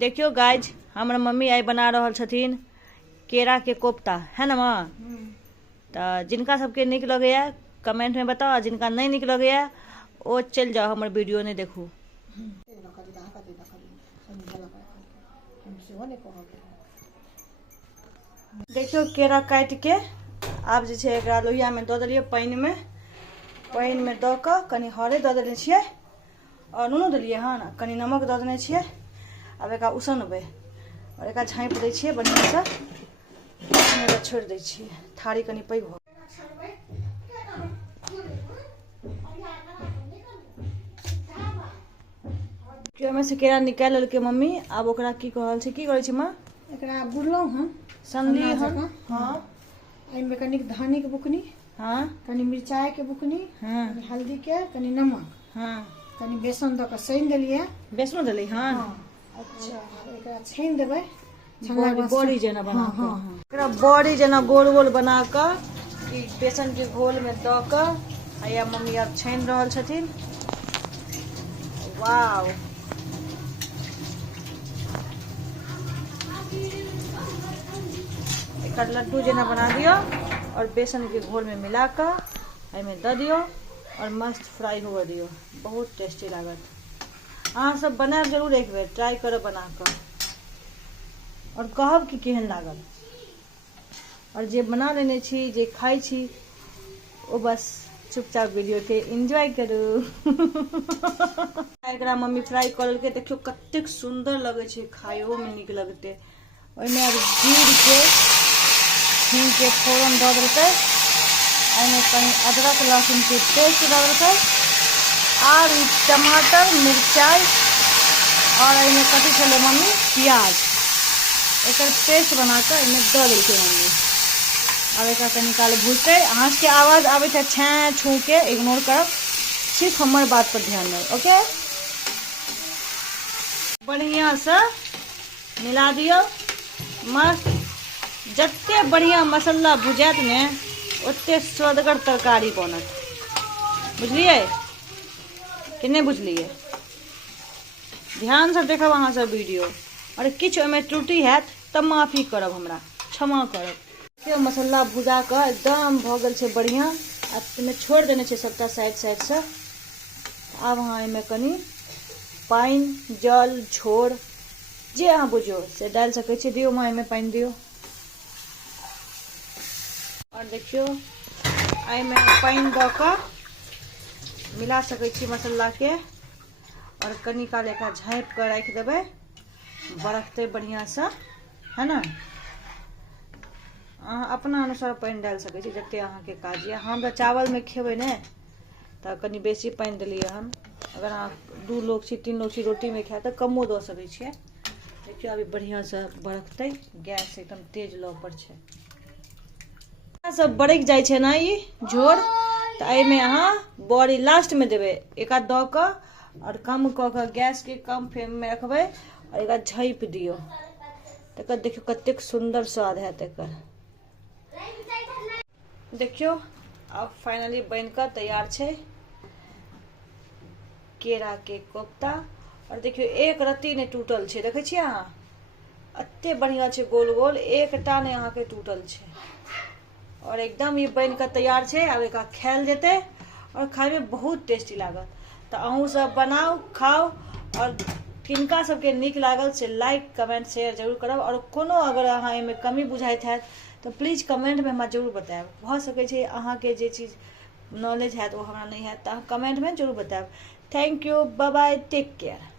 देखियो गाइज, हमार मम्मी आई बना रहल छथिन केरा के कोफ्ता, है ना माँ? तो जिनका सबके निक लगे कमेंट में बताओ, जिनका नहीं निक लगे वो चल जाओ हमारे वीडियो नहीं देखू। देखियो केरा काट के आब जे छै एकरा लोहिया में दऽ देलियै, पानि में दऽ कऽ कनि हरे दऽ देने छियै और नूनो देलियै हन, कनि नमक दऽ देने छियै। अब एकरा उसनबै और एकरा झाँपि दै छियै बढ़िया से, छोड़ि दै छियै। थारी कनि पैघ हो में से केरा निकालि लेलकै मम्मी। आब ओकरा की कहल छै, की करै छै माँ? एकरा बुरलहुँ हन, सनली हन। हाँ, एहिमे कनि धनी के बुकनी, हाँ, कनि मिरचाई के बुकनी, हाँ, कनि हल्दी के, कनि नमक, हाँ, कनि बेसन दऽ कऽ सानि देलियै। बेसनो देली हन? अच्छा, एकरा छानि देबै बड़ी जेना बना कऽ। एकरा बड़ी जेना गोल गोल बना कऽ ई बेसन के घोल में दऽ कऽ आया मम्मी अब छानि रहल छथिन। वाव, एक लड्डू जेना बना दियो और बेसन के घोल में मिला कर एहिमे दऽ दियो और मस्त फ्राई होगा दियो। बहुत टेस्टी लागत। अहाँ सब बनाएब जरूर, एक बेर ट्राई करब बना कर और कहब कि केहन लागल। और जे बना लेने छी, जे खाई छी, वो बस चुपचाप वीडियो के एंजॉय करू। एकरा मम्मी फ्राई कर लेलकै, देखियो कतेक सुंदर लगे छै, खाइयो में नीक लगते। ओहिमे अब जीर के हिंग के फोरन दऽ देलकै, एहिमे कनि अदरक लहसुन के पेस्ट दऽ देलकै और टमाटर मिरचाई और एहिमे कथी छलै मम्मी, प्याज, एक पेस्ट बना कर एहिमे दऽ देलकै मम्मी। अब एक कनि काल भूजते। अहाँ के आवाज आबे है छे छू के, इग्नोर करब, सिर्फ हमार बात पर ध्यान दो, ओके? बढ़िया से मिला दियो मस्त। जत्ते बढ़िया मसाला भुजात ने ओते स्वदगर तरकारी बनत, बुझलिए कि नहीं बुझलिए? ध्यान से देखब अहाँ सब वीडियो, और किछ ओहिमे त्रुटि हैत तब माफी करब, हमरा क्षमा करब। के मसाला भुजा कर एकदम भ गेल छै बढ़िया। अब में छोड़ देने छै सबटा साइड से। अब अहाँ एहिमे कनि पानि, जल, झोर जे अहाँ बुझियो से डालि सकै छी। दियो माँ, एहिमे पानि दियो। और देखियो एहिमे पानि दऽ कऽ मिला सकै छी मसाला के और कनि काल एकरा झाँपि कऽ राखि देबै, बरकते बढ़िया से, है ना? अहाँ अपना अनुसार पानि डालि सकै छी, जते अहाँके काज यऽ। हम तऽ चावल में खेबै ने तऽ कनि बेसी पानि देलियै हन। अगर अहाँ 2 लोग छी 3 लोग छी रोटी में खाए तऽ कमो दऽ सकै छियै। देखियो अभी बढ़िया से बरकते, गैस एकदम तेज लऽ पर छै। सब बरक जाइ छै ना ई झोर, तऽ एहिमे अहाँ बड़ी लास्ट में देबै, एक दऽ कऽ और कम कऽ कऽ गैस के कम फ्लेम में रखबै और एकरा झाँपि दियो। तकर देखियो कतेक सुंदर स्वाद हैत एकर। देखियो अब फाइनली बनकर तैयार छै केरा के कोफ्ता। और देखियो एक रत्ती नहीं टूटल छै, देखे छियै अहाँ? एते बढ़िया छै, गोल गोल, एकटा नहीं अहाँ के टूटल छै। और एकदम ये बनकर तैयार छै। अब एकरा खायल जेतै और खाए में बहुत टेस्टी लागत। तो अहूँ सब बनाओ, खाओ, और किनका सबके नीक लागल से लाइक कमेंट शेयर जरूर करब। और कोनो अगर अहाँ एहिमे कमी बुझाइत हैत तो प्लीज कमेंट में हमरा जरूर बताएब। भऽ सकै छै अहाँ के जे चीज नॉलेज हैत वो हमरा नहीं हैत, तो कमेंट में जरूर बताएब। थैंक यू, बाय बाय, टेक केयर।